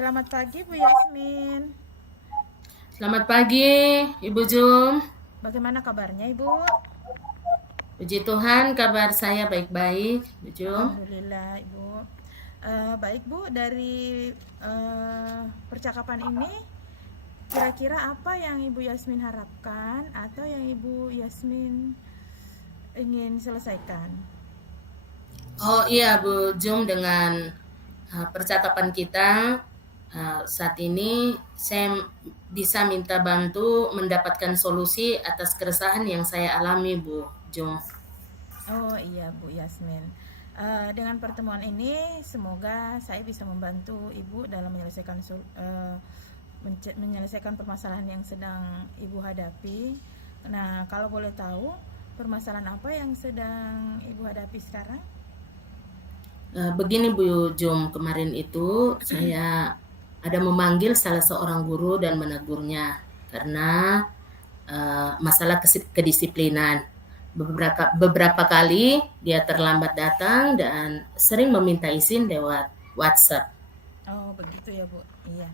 Selamat pagi Bu Yasmin. Selamat pagi, Ibu Jum. Bagaimana kabarnya Ibu? Puji Tuhan, kabar saya baik-baik, Ibu Jum. Alhamdulillah Ibu. Baik Bu, dari percakapan ini kira-kira apa yang Ibu Yasmin harapkan atau yang Ibu Yasmin ingin selesaikan? Oh iya, Bu Jum, dengan percakapan kita saat ini saya bisa minta bantu mendapatkan solusi atas keresahan yang saya alami, Bu Jum. Oh iya Bu Yasmin. Dengan pertemuan ini semoga saya bisa membantu Ibu dalam menyelesaikan permasalahan yang sedang Ibu hadapi. Nah, kalau boleh tahu permasalahan apa yang sedang Ibu hadapi sekarang? Begini Bu Jum, kemarin itu saya ada memanggil salah seorang guru dan menegurnya karena masalah kedisiplinan. Beberapa kali dia terlambat datang dan sering meminta izin lewat WhatsApp. Oh, begitu ya, Bu. Iya.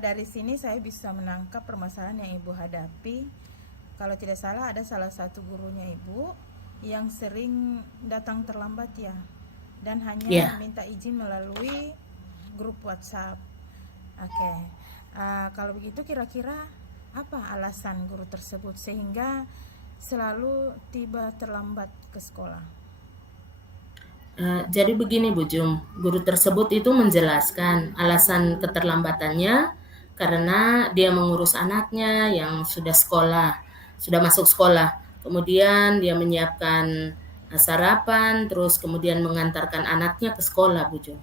Dari sini saya bisa menangkap permasalahan yang Ibu hadapi. Kalau tidak salah ada salah satu gurunya Ibu yang sering datang terlambat ya, dan hanya Ya, meminta izin melalui grup WhatsApp. Oke. Kalau begitu kira-kira apa alasan guru tersebut sehingga selalu tiba terlambat ke sekolah? jadi begini Bu Jum, guru tersebut itu menjelaskan alasan keterlambatannya karena dia mengurus anaknya yang sudah sekolah, sudah masuk sekolah. Kemudian dia menyiapkan sarapan, terus kemudian mengantarkan anaknya ke sekolah, Bu Jum.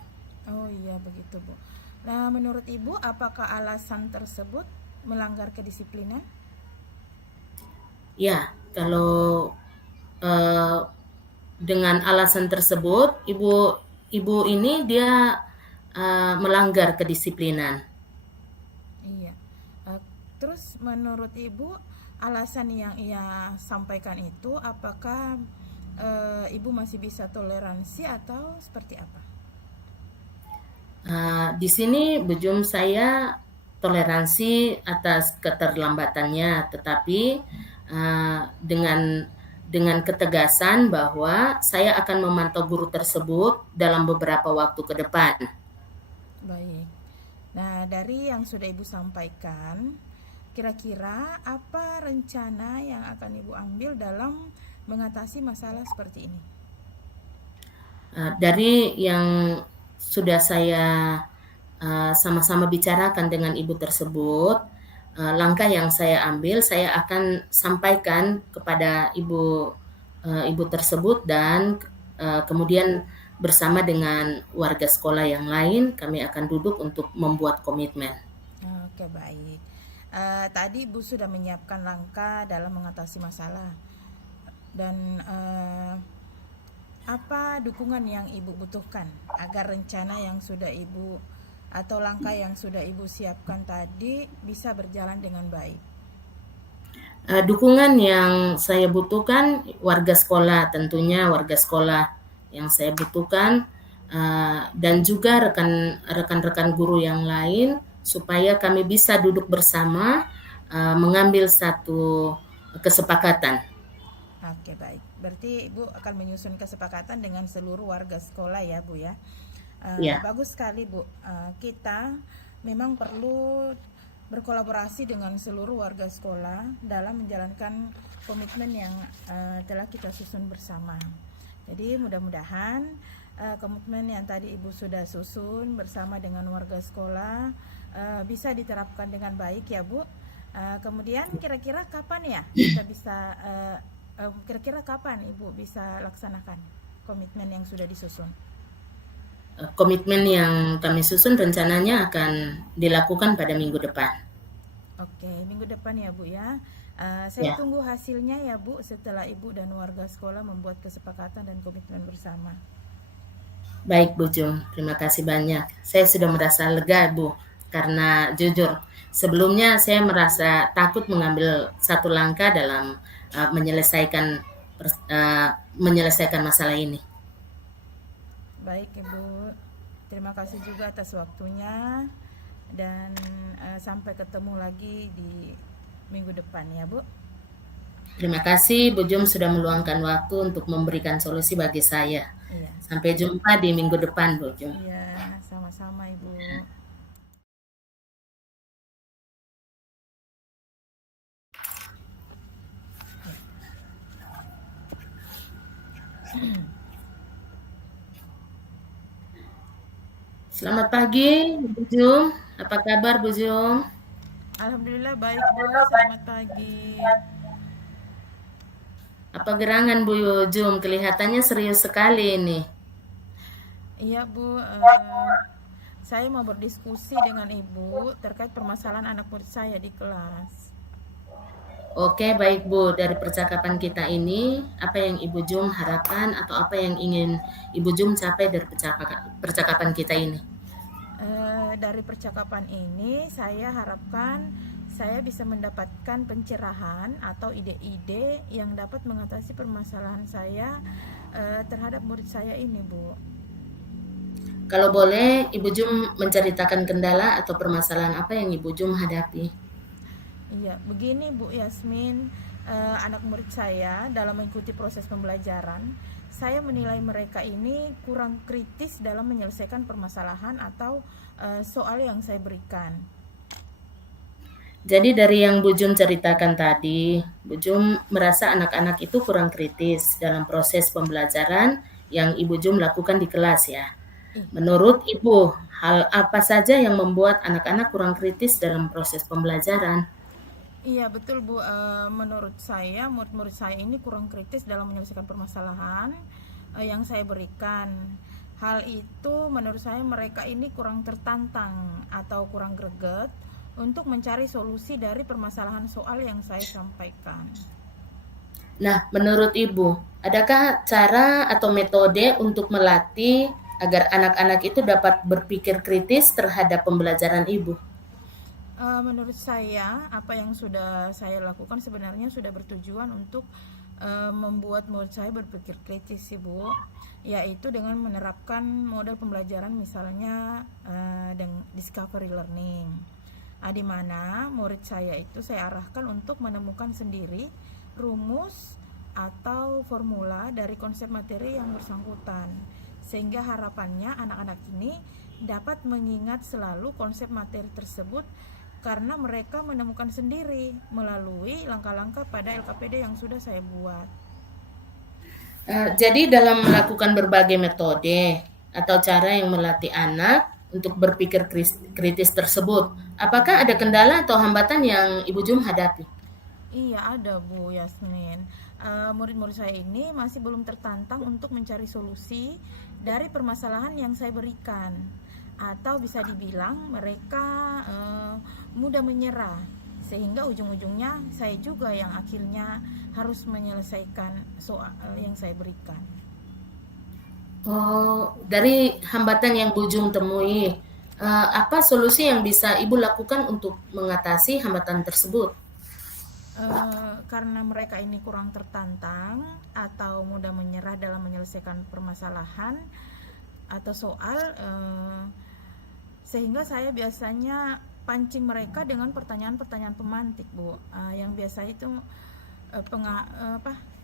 Oh iya begitu Bu. Nah menurut Ibu apakah alasan tersebut melanggar kedisiplinan? Ya, kalau eh, dengan alasan tersebut, ibu ini dia melanggar kedisiplinan. Iya. Eh, Terus menurut Ibu alasan yang ia sampaikan itu apakah Ibu masih bisa toleransi atau seperti apa? Di sini Bujum saya toleransi atas keterlambatannya, tetapi dengan ketegasan bahwa saya akan memantau guru tersebut dalam beberapa waktu ke depan. Baik. Nah, dari yang sudah Ibu sampaikan, kira-kira apa rencana yang akan Ibu ambil dalam mengatasi masalah seperti ini? Dari yang sudah saya sama-sama bicarakan dengan ibu tersebut, langkah yang saya ambil, saya akan sampaikan kepada ibu tersebut dan kemudian bersama dengan warga sekolah yang lain, kami akan duduk untuk membuat komitmen. Oke, baik. Tadi Ibu sudah menyiapkan langkah dalam mengatasi masalah dan apa dukungan yang Ibu butuhkan agar rencana yang sudah Ibu atau langkah yang sudah Ibu siapkan tadi bisa berjalan dengan baik? Dukungan yang saya butuhkan warga sekolah, tentunya warga sekolah yang saya butuhkan, dan juga rekan-rekan guru yang lain supaya kami bisa duduk bersama mengambil satu kesepakatan. Oke, baik. Berarti Ibu akan menyusun kesepakatan dengan seluruh warga sekolah ya, Bu ya. Ya, Bagus sekali, Bu. Kita memang perlu berkolaborasi dengan seluruh warga sekolah dalam menjalankan komitmen yang telah kita susun bersama. Jadi mudah-mudahan komitmen yang tadi Ibu sudah susun bersama dengan warga sekolah bisa diterapkan dengan baik ya, Bu. Kemudian kira-kira kapan ya kita bisa kira-kira kapan Ibu bisa laksanakan komitmen yang sudah disusun? komitmen yang kami susun rencananya akan dilakukan pada minggu depan. Oke, minggu depan ya Bu ya. Saya Ya, tunggu hasilnya ya Bu setelah Ibu dan warga sekolah membuat kesepakatan dan komitmen bersama. baik Bu Jum, terima kasih banyak. Saya sudah merasa lega Bu, karena jujur sebelumnya saya merasa takut mengambil satu langkah dalam menyelesaikan masalah ini. Baik Ibu, terima kasih juga atas waktunya. dan sampai ketemu lagi di minggu depan ya Bu. Terima kasih Bu Jum sudah meluangkan waktu untuk memberikan solusi bagi saya. Iya. Sampai jumpa di minggu depan Bu Jum. Iya, sama-sama Ibu. Selamat pagi Bu Jum. Apa kabar Bu Jum? Alhamdulillah baik Bu, selamat pagi. Apa gerangan Bu Jum? Kelihatannya serius sekali ini. Iya Bu, saya mau berdiskusi dengan Ibu terkait permasalahan anak murid saya di kelas. Oke, baik Bu. Dari percakapan kita ini, apa yang Ibu Jum harapkan atau apa yang ingin Ibu Jum capai dari percakapan kita ini? Dari percakapan ini saya harapkan saya bisa mendapatkan pencerahan atau ide-ide yang dapat mengatasi permasalahan saya terhadap murid saya ini Bu. Kalau boleh, Ibu Jum menceritakan kendala atau permasalahan apa yang Ibu Jum hadapi? Iya, begini Bu Yasmin, anak murid saya dalam mengikuti proses pembelajaran, saya menilai mereka ini kurang kritis dalam menyelesaikan permasalahan atau soal yang saya berikan. Jadi dari yang Bu Jum ceritakan tadi, Bu Jum merasa anak-anak itu kurang kritis dalam proses pembelajaran yang Ibu Jum lakukan di kelas ya. Menurut Ibu, hal apa saja yang membuat anak-anak kurang kritis dalam proses pembelajaran? Iya betul Bu, menurut saya murid-murid saya ini kurang kritis dalam menyelesaikan permasalahan yang saya berikan. Hal itu menurut saya mereka ini kurang tertantang atau kurang greget untuk mencari solusi dari permasalahan soal yang saya sampaikan. Nah, menurut Ibu, adakah cara atau metode untuk melatih agar anak-anak itu dapat berpikir kritis terhadap pembelajaran Ibu? Menurut saya, apa yang sudah saya lakukan sebenarnya sudah bertujuan untuk membuat murid saya berpikir kritis sih Bu, yaitu dengan menerapkan model pembelajaran misalnya dengan discovery learning, di mana murid saya itu saya arahkan untuk menemukan sendiri rumus atau formula dari konsep materi yang bersangkutan, sehingga harapannya anak-anak ini dapat mengingat selalu konsep materi tersebut karena mereka menemukan sendiri melalui langkah-langkah pada LKPD yang sudah saya buat. Jadi dalam melakukan berbagai metode atau cara yang melatih anak untuk berpikir kritis tersebut, apakah ada kendala atau hambatan yang Ibu Jum hadapi? Iya ada Bu Yasmin, murid-murid saya ini masih belum tertantang untuk mencari solusi dari permasalahan yang saya berikan, atau bisa dibilang mereka mudah menyerah, sehingga ujung-ujungnya saya juga yang akhirnya harus menyelesaikan soal yang saya berikan. Oh, dari hambatan yang Bu Jum temui, apa solusi yang bisa Ibu lakukan untuk mengatasi hambatan tersebut? Karena mereka ini kurang tertantang atau mudah menyerah dalam menyelesaikan permasalahan atau soal, sehingga saya biasanya pancing mereka dengan pertanyaan-pertanyaan pemantik Bu, yang biasa itu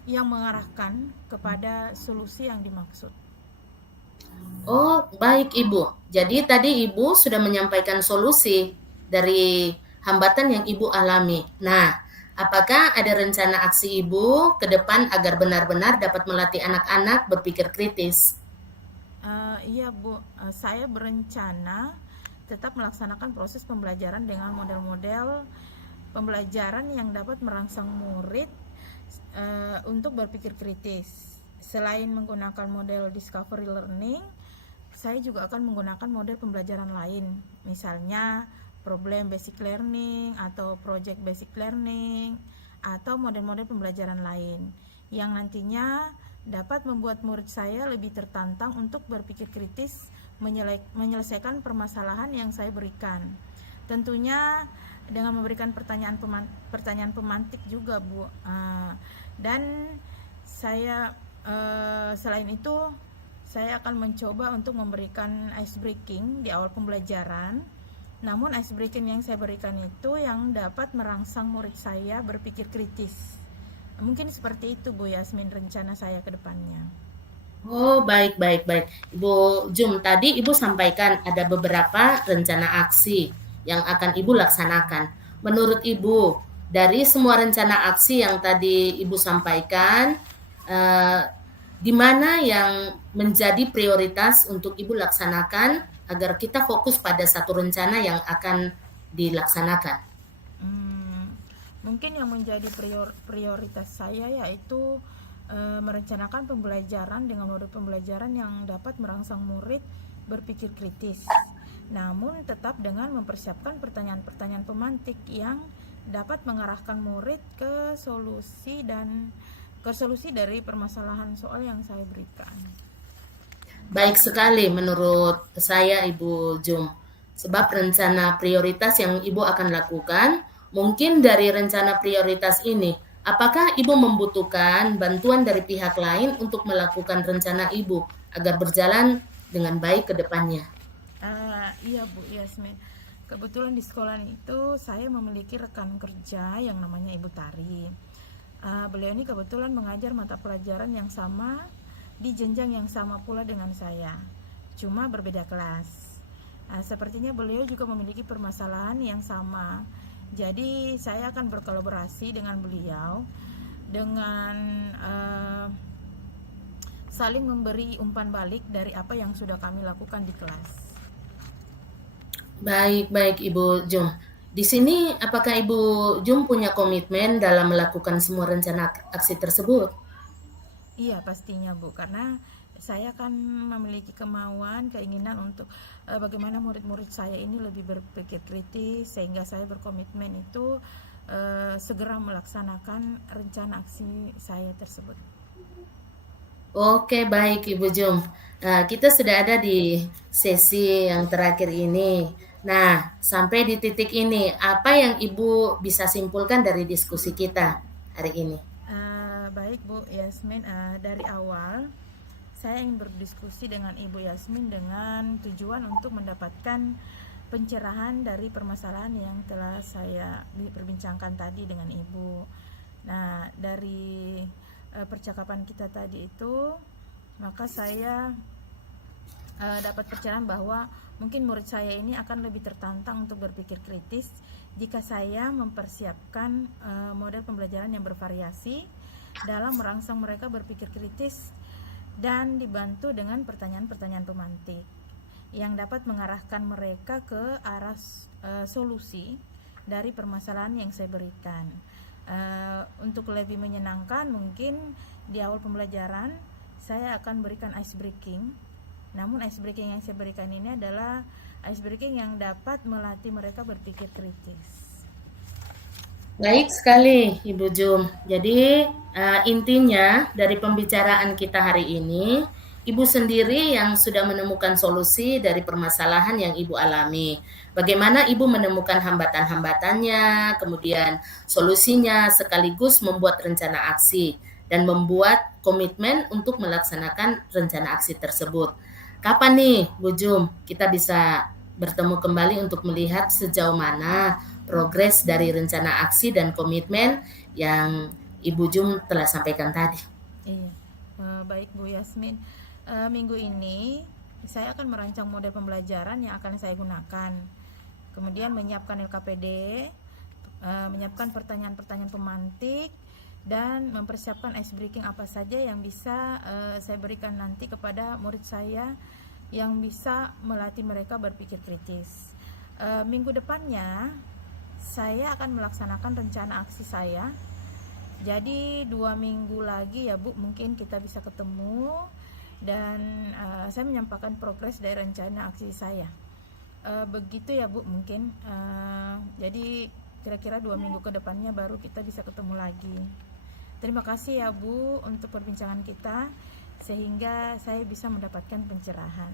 yang mengarahkan kepada solusi yang dimaksud. Oh, baik Ibu. Jadi tadi Ibu sudah menyampaikan solusi dari hambatan yang Ibu alami. Nah, apakah ada rencana aksi Ibu ke depan agar benar-benar dapat melatih anak-anak berpikir kritis? Iya Bu, saya berencana tetap melaksanakan proses pembelajaran dengan model-model pembelajaran yang dapat merangsang murid untuk berpikir kritis. Selain menggunakan model discovery learning, saya juga akan menggunakan model pembelajaran lain, misalnya problem basic learning atau project basic learning, atau model-model pembelajaran lain yang nantinya dapat membuat murid saya lebih tertantang untuk berpikir kritis menyelesaikan permasalahan yang saya berikan. Tentunya dengan memberikan pertanyaan pemantik juga Bu, dan saya selain itu saya akan mencoba untuk memberikan ice breaking di awal pembelajaran Namun ice breaking yang saya berikan itu yang dapat merangsang murid saya berpikir kritis. Mungkin seperti itu Bu Yasmin rencana saya ke depannya. Oh, baik, baik, baik. Ibu Jum, tadi Ibu sampaikan ada beberapa rencana aksi yang akan Ibu laksanakan. Menurut Ibu, dari semua rencana aksi yang tadi Ibu sampaikan, eh, di mana yang menjadi prioritas untuk Ibu laksanakan agar kita fokus pada satu rencana yang akan dilaksanakan? Hmm, mungkin yang menjadi prioritas saya yaitu merencanakan pembelajaran dengan model pembelajaran yang dapat merangsang murid berpikir kritis. Namun tetap dengan mempersiapkan pertanyaan-pertanyaan pemantik yang dapat mengarahkan murid ke solusi dari permasalahan soal yang saya berikan. Baik sekali menurut saya Ibu Jum. Sebab rencana prioritas yang Ibu akan lakukan, mungkin dari rencana prioritas ini, apakah Ibu membutuhkan bantuan dari pihak lain untuk melakukan rencana Ibu agar berjalan dengan baik ke depannya? Iya Bu Yasmin, kebetulan di sekolah itu saya memiliki rekan kerja yang namanya Ibu Tari. Beliau ini kebetulan mengajar mata pelajaran yang sama di jenjang yang sama pula dengan saya, cuma berbeda kelas. Sepertinya beliau juga memiliki permasalahan yang sama. Jadi saya akan berkolaborasi dengan beliau dengan saling memberi umpan balik dari apa yang sudah kami lakukan di kelas. Baik, baik Ibu Jum. Di sini apakah Ibu Jum punya komitmen dalam melakukan semua rencana aksi tersebut? Iya pastinya Bu, karena saya kan memiliki kemauan, keinginan untuk bagaimana murid-murid saya ini lebih berpikir kritis, sehingga saya berkomitmen itu segera melaksanakan rencana aksi saya tersebut. Oke, baik Ibu Jum. Nah, kita sudah ada di sesi yang terakhir ini. Nah, sampai di titik ini, apa yang Ibu bisa simpulkan dari diskusi kita hari ini? Baik Bu Yasmin, dari awal saya ingin berdiskusi dengan Ibu Yasmin dengan tujuan untuk mendapatkan pencerahan dari permasalahan yang telah saya perbincangkan tadi dengan Ibu. Nah, dari percakapan kita tadi itu, maka saya dapat pencerahan bahwa mungkin murid saya ini akan lebih tertantang untuk berpikir kritis jika saya mempersiapkan model pembelajaran yang bervariasi dalam merangsang mereka berpikir kritis dan dibantu dengan pertanyaan-pertanyaan pemantik yang dapat mengarahkan mereka ke arah solusi dari permasalahan yang saya berikan. Untuk lebih menyenangkan, mungkin di awal pembelajaran saya akan berikan ice breaking. Namun ice breaking yang saya berikan ini adalah ice breaking yang dapat melatih mereka berpikir kritis. Baik sekali, Ibu Jum. Jadi, intinya dari pembicaraan kita hari ini, Ibu sendiri yang sudah menemukan solusi dari permasalahan yang Ibu alami. Bagaimana Ibu menemukan hambatan-hambatannya, kemudian solusinya, sekaligus membuat rencana aksi dan membuat komitmen untuk melaksanakan rencana aksi tersebut. Kapan nih, Bu Jum, kita bisa bertemu kembali untuk melihat sejauh mana progres dari rencana aksi dan komitmen yang Ibu Jum telah sampaikan tadi? Iya, baik Bu Yasmin. Minggu ini saya akan merancang model pembelajaran yang akan saya gunakan. Kemudian menyiapkan LKPD, menyiapkan pertanyaan-pertanyaan pemantik, dan mempersiapkan ice breaking apa saja yang bisa saya berikan nanti kepada murid saya yang bisa melatih mereka berpikir kritis. Minggu depannya saya akan melaksanakan rencana aksi saya. Jadi 2 minggu lagi ya Bu, mungkin kita bisa ketemu dan saya menyampaikan progres dari rencana aksi saya. Begitu ya Bu, mungkin jadi kira-kira 2 minggu ke depannya baru kita bisa ketemu lagi. Terima kasih ya Bu untuk perbincangan kita, sehingga saya bisa mendapatkan pencerahan.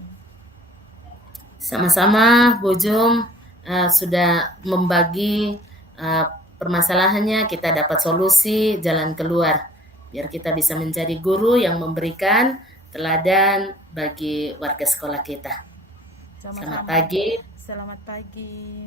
Sama-sama, Bu Jum, sudah membagi permasalahannya, kita dapat solusi, jalan keluar, biar kita bisa menjadi guru yang memberikan teladan bagi warga sekolah kita. Selamat Sama-sama. pagi. Selamat pagi.